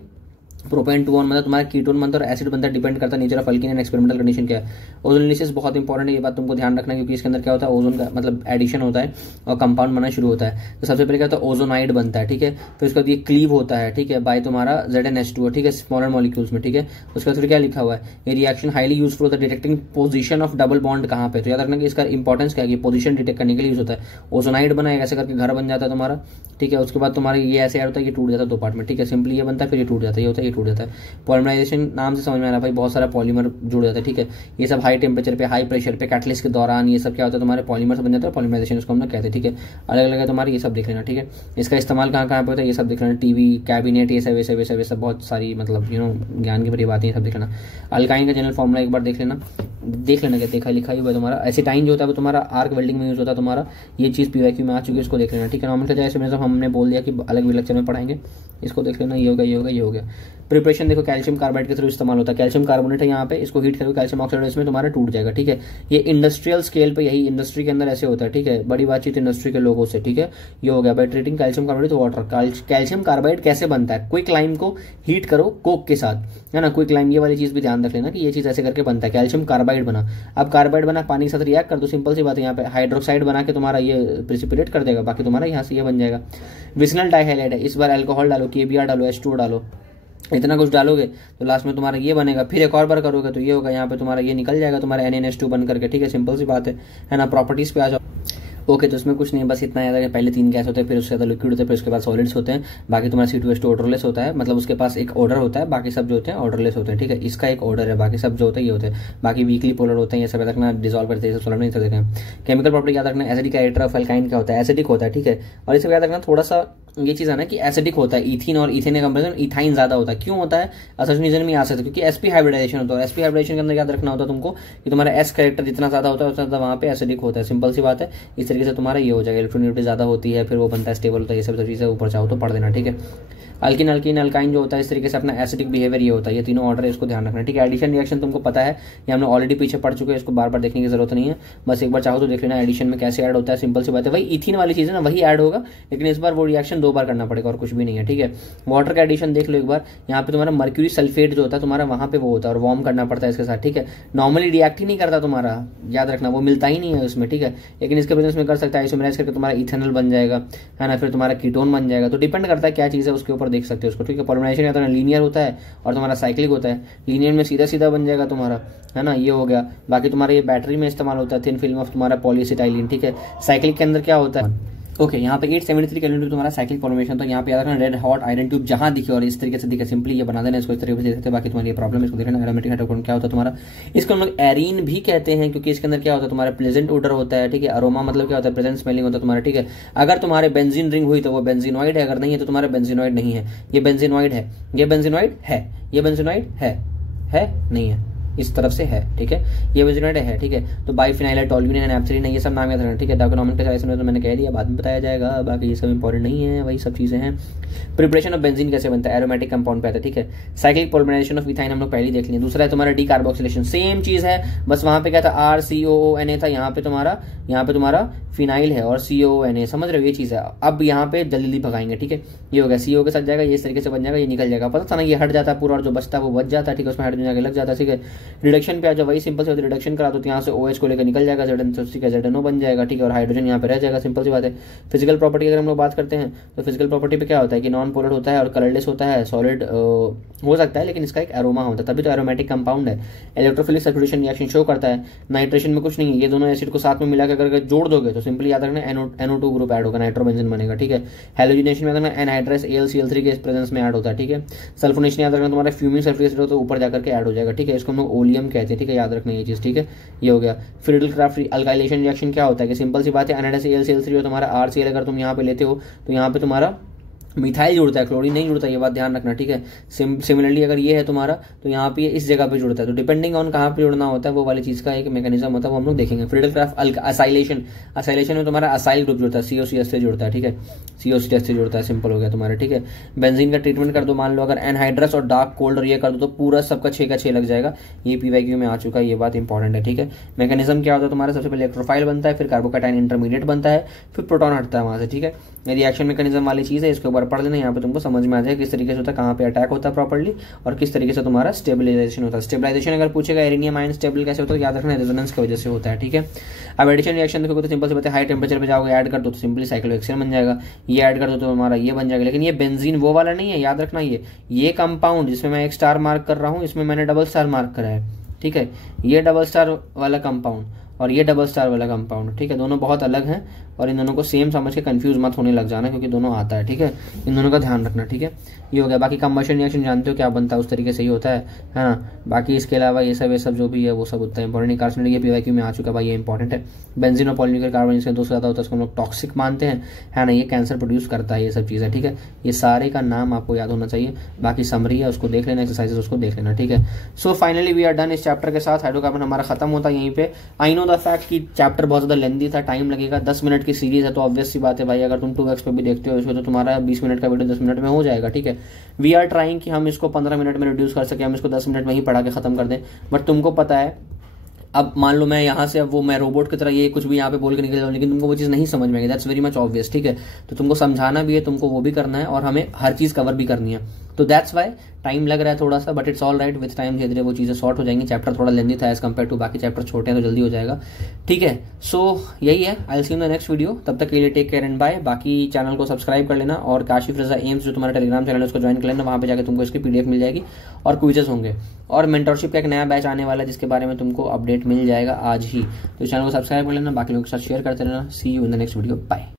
प्रोपेन 2 मतलब तुम्हारा कीटोन बनता है और एसिड बनता है, डिपेंड करता है nature of alkyne and experimental condition क्या है। ओजोन एनालिसिस बहुत इंपॉर्टेंट है, ये बात तुमको ध्यान रखना, क्योंकि इसके अंदर क्या होता है, ओजोन का मतलब एडिशन होता है और कंपाउंड बनना शुरू होता है। तो सबसे पहले क्या होता है, ओजोनाइड बनता है, ठीक है, फिर उसके बाद ये क्लीव होता है, ठीक है, बाय तुम्हारा ZnH2, ठीक है, स्मॉलर मॉलिक्यूल्स में, ठीक है। उसके बाद फिर क्या लिखा हुआ है, ये रिएक्शन हाईली यूजफुल होता है detecting position of double bond कहाँ पे, तो याद रखना कि इसका इंपॉर्टेंस क्या है, पोजीशन डिटेक्ट करने के लिए यूज होता है। ओजोनाइड बनाएगा ऐसे करके घर बन जाता है तुम्हारा, ठीक है। उसके बाद तुम्हारा ये ऐसे होता है, ये टूट जाता है 2 पार्ट में, ठीक है, सिंपली ये बनता है, फिर ये टूट जाता है, ये होता है, ये टूट जाता है। पॉलीमराइजेशन नाम से समझ में आ रहा है भाई, बहुत सारा पॉलीमर जुड़ जाता है, ठीक है। ये सब हाई टेम्परेचर पे, हाई प्रेशर पे, कैटलिस्ट के दौरान ये सब क्या होता है तुम्हारे पॉलीमर बन जाता है, पॉलीमराइजेशन उसको हम लोग कहते हैं, ठीक है। अलग अलग है तुम्हारे, ये सब देख लेना, ठीक है। इसका इस्तेमाल कहाँ कहाँ पे होता है ये सब देख लेना, टीवी, कैबिनेट, ये सब बहुत सारी मतलब ज्ञान की बड़ी बातें, ये सब देख लेना। अल्काइन का जनरल फॉर्मूला एक बार देख लेना क्या देखा लिखा ही हुआ तुम्हारा। एसिटाइन जो होता है वो तुम्हारा आर्क वेल्डिंग में यूज होता है तुम्हारा, ये चीज PYQ में आ चुकी है, इसको देख लेना, ठीक है। नॉर्मल जैसे हमने बोल दिया कि अलग लेक्चर में पढ़ाएंगे, इसको देख लेना, ये हो गया। प्रिपरेशन देखो कैल्शियम कार्बाइड के थ्रू इस्तेमाल होता है, कैल्शियम कार्बोनेट है यहाँ पे, इसको हीट करोगे कैल्शियम ऑक्साइड इसमें तुम्हारा टूट जाएगा, ठीक है। ये इंडस्ट्रियल स्केल पे, यही इंडस्ट्री के अंदर ऐसे होता है, ठीक है, बड़ी बातचीत इंडस्ट्री के लोगों से, ठीक है। ये हो गया by treating calcium carbide with water. Calcium carbide कैसे बनता है, क्विक लाइम को हीट करो कोक के साथ, है ना, क्विक लाइम, ये वाली चीज भी ध्यान रख लेना कि ये चीज ऐसे करके बनता है, कैल्शियम कार्बाइड बना। अब कार्बाइड बना, पानी के साथ रिएक्ट कर दो, सिंपल सी बात है, यहाँ पे हाइड्रोक्साइड बना के तुम्हारा ये प्रिसिपिटेट कर देगा, बाकी तुम्हारा यहाँ से ये बन जाएगा। विसनल डाइहाइलाइड है, इस बार अल्कोहल डालो, KBr डालो, H2O डालो, इतना कुछ डालोगे तो लास्ट में तुम्हारा ये बनेगा, फिर एक और बार करोगे तो ये होगा, यहाँ पे तुम्हारा ये निकल जाएगा तुम्हारा NaNH2 बन करके, ठीक है, सिंपल सी बात है ना। प्रॉपर्टीज पे आ जाओ, ओके, तो इसमें कुछ नहीं, बस इतना याद है कि पहले 3 गैस होते हैं, फिर उसके बाद लिक्विड होते हैं, फिर उसके बाद सॉलिड्स होते हैं, बाकी तुम्हारा C2H2 ऑर्डरलेस होता है, मतलब उसके पास एक ऑर्डर होता है, बाकी सब जो होते हैं ऑर्डरलेस होते हैं, ठीक है। इसका एक ऑर्डर है, बाकी सब जो होते हैं ये होते हैं, बाकी वीकली पोलर होते हैं, ये सब याद रखना, डिजॉल्व करते हैं, सोलर नहीं करते हैं। केमिकल प्रॉपर्टी याद रखना, एसिडिक कैरेक्टर ऑफ एल्काइन क्या होता है, एसिडिक होता है, ठीक है। और इसे याद रखना थोड़ा सा ये चीज है ना कि एसिडिक होता है, इथीन और इथेन के कंपैरिजन इथाइन ज्यादा होता है, क्यों होता है, असल रीजन में आ सकता है क्योंकि sp हाइब्रिडाइजेशन होता है। sp हाइब्रिडाइजेशन के अंदर याद रखना होता है तुमको कि तुम्हारा S कैरेक्टर जितना ज्यादा होता है उतना ज्यादा वहां पे एसिडिक होता है, सिंपल सी बात है। इस तरीके से तुम्हारा ये हो जाएगा, इलेक्ट्रोनेगेटिविटी ज़्यादा होती है, फिर वो बनता है स्टेबल होता है, ये सब चीज़ें ऊपर चाहो तो पढ़ देना, ठीक है। अल्किन अल्किन अल्काइन जो होता है इस तरीके से अपना एसिडिक बिहेवियर ये होता है, ये तीनों ऑर्डर है, इसको ध्यान रखना, ठीक है। एडिशन रिएक्शन तुमको पता है, ये हमने ऑलरेडी पीछे पढ़ चुके हैं, इसको बार बार देखने की जरूरत नहीं है, बस एक बार चाहो तो देख लेना एडिशन में कैसे ऐड होता है, सिंपल सी बात है, वही इथीन वाली चीज़ है ना, वही ऐड होगा, लेकिन इस बार वो रिएक्शन 2 बार करना पड़ेगा और कुछ भी नहीं है, ठीक है। वाटर का एडिशन देख लो एक बार, यहाँ पे तुम्हारा मर्क्यूरी सल्फेट जो होता है तुम्हारा वहाँ पे वो होता है और वार्म करना पड़ता है इसके साथ, ठीक है। नॉर्मली रिएक्ट ही नहीं करता तुम्हारा, याद रखना, वो मिलता ही नहीं है उसमें, ठीक है, लेकिन इसके प्रेजेंस में कर सकता है, आइसोमराइज करके तुम्हारा इथेनॉल बन जाएगा, है ना, फिर तुम्हारा कीटोन बन जाएगा, तो डिपेंड करता है क्या चीज़ है उसके ऊपर देख सकते हो उसको, ठीक है। पॉलिमराइजेशन या तो लीनियर होता है और तुम्हारा साइक्लिक होता है, लीनियर में सीधा सीधा बन जाएगा तुम्हारा, है ना, ये हो गया। बाकी तुम्हारा ये बैटरी में इस्तेमाल होता है, थिन फिल्म ऑफ तुम्हारा पॉलीएसिटाइलिन, ठीक है। साइक्लिक के अंदर क्या होता है, ओके, यहाँ पे 873 केल्विन ट्यूब तुम्हारा साइक्लिक फॉर्मेशन, तो यहाँ पे याद रखना रेड हॉट आयरन ट्यूब जहां दिखे और इस तरीके से दिखे, सिंपली ये बना देना, इसको इस तरीके से देखते हैं, बाकी तुम्हारी प्रॉब्लम इसको देखना। एरोमेटिक हाइड्रोकार्बन क्या होता है तुम्हारा, इसको हम लोग एरीन भी कहते हैं, क्योंकि इसके अंदर क्या होता है तुम्हारा प्लेजेंट ओडर होता है, ठीक है। अरोमा मतलब क्या होता है, प्लेजेंट स्मेलिंग होता है तुम्हारा, ठीक है। अगर तुम्हारे बेंजीन रिंग हुई तो वो बेंजीनॉइड है, अगर नहीं है तो तुम्हारा बेंजीनॉइड नहीं है, ये बेंजीनॉइड है, ये बेंजीनॉइड है, ये बेंजीनॉइड है नहीं है, इस तरफ से है, ठीक है, ये बेंजीनॉइड है, ठीक है। तो बाइफिनाइल टोल्यूइन है, नैप्थलीन है, ये सब नाम याद रखना, ठीक है। डायकोनोमेनक्लेचर में तो मैंने कह दिया, बाद में बताया जाएगा, बाकी ये सब इंपॉर्टेंट नहीं है, वही सब चीजें हैं। प्रिपरेशन ऑफ बेंजीन कैसे बनता है, एरोमेटिक कंपाउंड पे आता है, ठीक है। साइक्लिक पॉलिमराइजेशन ऑफ इथाइन हम लोग पहले देख लिए। दूसरा है तुम्हारा डीकार्बोक्सिलेशन, सेम चीज है, बस वहां पे क्या था RCOONA था, यहाँ पे तुम्हारा फिनाइल है और COONA, समझ रहे हो, ये चीज है। अब यहाँ पे जल्दी भगाएंगे, ठीक है, ये हो गया, CO के साथ जाएगा, ये इस तरीके से बन जाएगा, ये निकल जाएगा, पता था ना, ये हट जाता है पूरा और जो बचता है वो बच जाता है, ठीक है, उसमें हाइड्रोजन जाके लग जाता है, ठीक है। रिडक्शन पे आ जाओ, वही सिंपल से रिडक्शन करा दो, तो यहाँ से OH को लेकर निकल जाएगा, ZNO बन जाएगा, ठीक है, और हाइड्रोजन यहाँ पे रह जाएगा, सिंपल सी बात है। फिजिकल प्रॉपर्टी अगर हम लोग बात करते हैं तो फिजिकल प्रॉपर्टी पे क्या होता है कि नॉन पोलर होता है और कलरलेस होता है, सॉलिड हो सकता है, लेकिन इसका एक एरोमा होता है, तभी तो एरोमेटिक कंपाउंड है। इलेक्ट्रोफिलिक सब्स्टिट्यूशन रिएक्शन शो करता है, नाइट्रेशन में कुछ नहीं है, ये दोनों एसिड को साथ में मिलाकर अगर जोड़ दोगे तो सिंपली याद रखना NO2 ग्रुप ऐड होगा, नाइट्रोबेंजीन बनेगा, ठीक है। हैलोजिनेशन में याद रखना एनहाइड्रस AlCl3 के प्रेजेंस में ऐड होता है, ठीक है। सल्फोनेशन याद रखना तुम्हारा फ्यूमिंग सल्फ्यूरिक एसिड तो ऊपर जाकर के ऐड हो जाएगा, ठीक है, इसको हम लोग ओलियम कहते हैं, ठीक है, याद रखना ये चीज, ठीक है, ये हो गया। फ्रीडल-क्राफ्ट अल्काइलेशन रिएक्शन क्या होता है कि सिंपल सी बात है, एनहाइड्रस AlCl3 और तुम्हारा RCl अगर तुम यहाँ पे लेते हो तो यहाँ पे तुम्हारा मिथाइल जुड़ता है, क्लोरीन नहीं जुड़ता, ये बात ध्यान रखना, ठीक है। सिमिलरली अगर ये है तुम्हारा तो यहाँ पे इस जगह पे जुड़ता है, तो डिपेंडिंग ऑन कहाँ पे जुड़ना होता है वो वाली चीज का एक मैकेनिज्म होता है, वो हम लोग देखेंगे। फ्रीडल-क्राफ्ट असाइलेशन में तुम्हारा असाइल ग्रुप जुड़ता है, COCH से जुड़ता है, ठीक है, COCH से जुड़ता है, सिंपल हो गया तुम्हारा, ठीक है। बेंजीन का ट्रीटमेंट कर दो, मान लो अगर एनहाइड्रस और डार्क कोल्ड और ये कर दो तो पूरा सबका 6 का 6 लग जाएगा, ये PYQ में आ चुका है, ये बात इंपॉर्टेंट है, ठीक है। मैकेनिज्म क्या होता है तुम्हारा, सबसे पहले इलेक्ट्रोफाइल बनता है, फिर कार्बोकैटायन इंटरमीडिएट बनता है, फिर प्रोटॉन हटता है वहां से, ठीक है। रिएक्शन मैकेनिज्म वाली चीज है, इसके ऊपर पढ़ लेना, यहाँ पे तुमको समझ में आ जाए किस तरीके से होता है, कहाँ पे अटैक होता है प्रॉपर्ली और किस तरीके से तुम्हारा स्टेबलाइजेशन होता है। स्टेबलाइजेशन अगर पूछेगा एरेनियम आयन स्टेबल कैसे होता है, याद रखना रेजोनेंस की वजह से होता है, ठीक है। अब एडिशन रिएक्शन देखोगे तो सिंपल से बताए, हाई टेम्परेचर पे जाओगे, ऐड कर दो तो सिंपली साइक्लोहेक्सेन बन जाएगा, ये ऐड कर दो तो हमारा ये बन जाएगा, लेकिन ये बेंजीन वो वाला नहीं है, याद रखना, ये कंपाउंड जिसमें मैं 1 स्टार मार्क कर रहा हूँ, इसमें मैंने डबल स्टार मार्क करा है, ठीक है, ये डबल स्टार वाला कंपाउंड और ये डबल स्टार वाला कंपाउंड, ठीक है, दोनों बहुत अलग हैं और इन दोनों को सेम समझ के कंफ्यूज मत होने लग जाना, क्योंकि दोनों आता है, ठीक है, इन दोनों का ध्यान रखना, ठीक है, ये हो गया। बाकी कंबशन रिएक्शन जानते हो क्या बनता है, उस तरीके से ही होता है ना। बाकी इसके अलावा ये सब जो भी है वो सब होता है इंपॉर्टेंट, कार्सिनोजेनिक ये PYQ में आ चुका है भाई, ये इंपॉर्टेंट है। बेंजीन और पॉलीन्यूक्लिक कार्बन इसके दोस्त ज्यादा होता है, उसको हम लोग टॉक्सिक मानते हैं, है ना, ये कैंसर प्रोड्यूस करता है, ये सब चीज़ है, ठीक है, ये सारे का नाम आपको याद होना चाहिए। बाकी समरी है उसको देख लेना, एक्सरसाइजेस उसको देख लेना, ठीक है। So finally we are done इस चैप्टर के साथ, हाइड्रोकार्बन हमारा खत्म होता है यहीं पे। आई नो द फैक्ट कि चैप्टर बहुत ज्यादा लेंदी था, टाइम लगेगा, 10 मिनट की सीरीज है तो ऑब्वियस सी बात है भाई, अगर तुम 2x पे भी देखते हो इसको तो तुम्हारा 20 मिनट का वीडियो 10 मिनट में हो जाएगा, ठीक है। वी आर ट्राइंग कि हम इसको 15 मिनट में रिड्यूस कर सके, हम इसको 10 मिनट में ही पढ़ा के खत्म कर दें, बट तुमको पता है अब मान लो मैं यहाँ से अब वो मैं रोबोट की तरह ये कुछ भी यहाँ पे बोल के निकल जाऊँ, लेकिन तुमको वो चीज़ नहीं समझ में आएगी, दैट्स वेरी मच ऑब्वियस, ठीक है। तो तुमको समझाना भी है, तुमको वो भी करना है और हमें हर चीज़ कवर भी करनी है, तो दैट्स वाई टाइम लग रहा है थोड़ा सा, but it's all right, with time धीरे धीरे वो चीज़ें सॉर्ट हो जाएंगी। चैप्टर थोड़ा लेंदी था एज कम्पेयर टू बाकी चैप्टर छोटे हैं तो जल्दी हो जाएगा, ठीक है। सो यही है, I will see you in the next video, तब तक के लिए टेक केयर एंड बाय। बाकी चैनल को सब्सक्राइब कर लेना और काशिफ रजा एम्स जो तुम्हारा टेलीग्राम चैनल है उसको ज्वाइन कर लेना, वहाँ पे जाकर तुमको इसकी PDF मिल जाएगी और क्विजेस होंगे और मेंटरशिप का एक नया बैच आने वाला है जिसके बारे में तुमको अपडेट मिल जाएगा आज ही, तो चैनल को सब्सक्राइब कर लेना, बाकी लोगों के साथ शेयर करते रहना। See you in the next video, bye.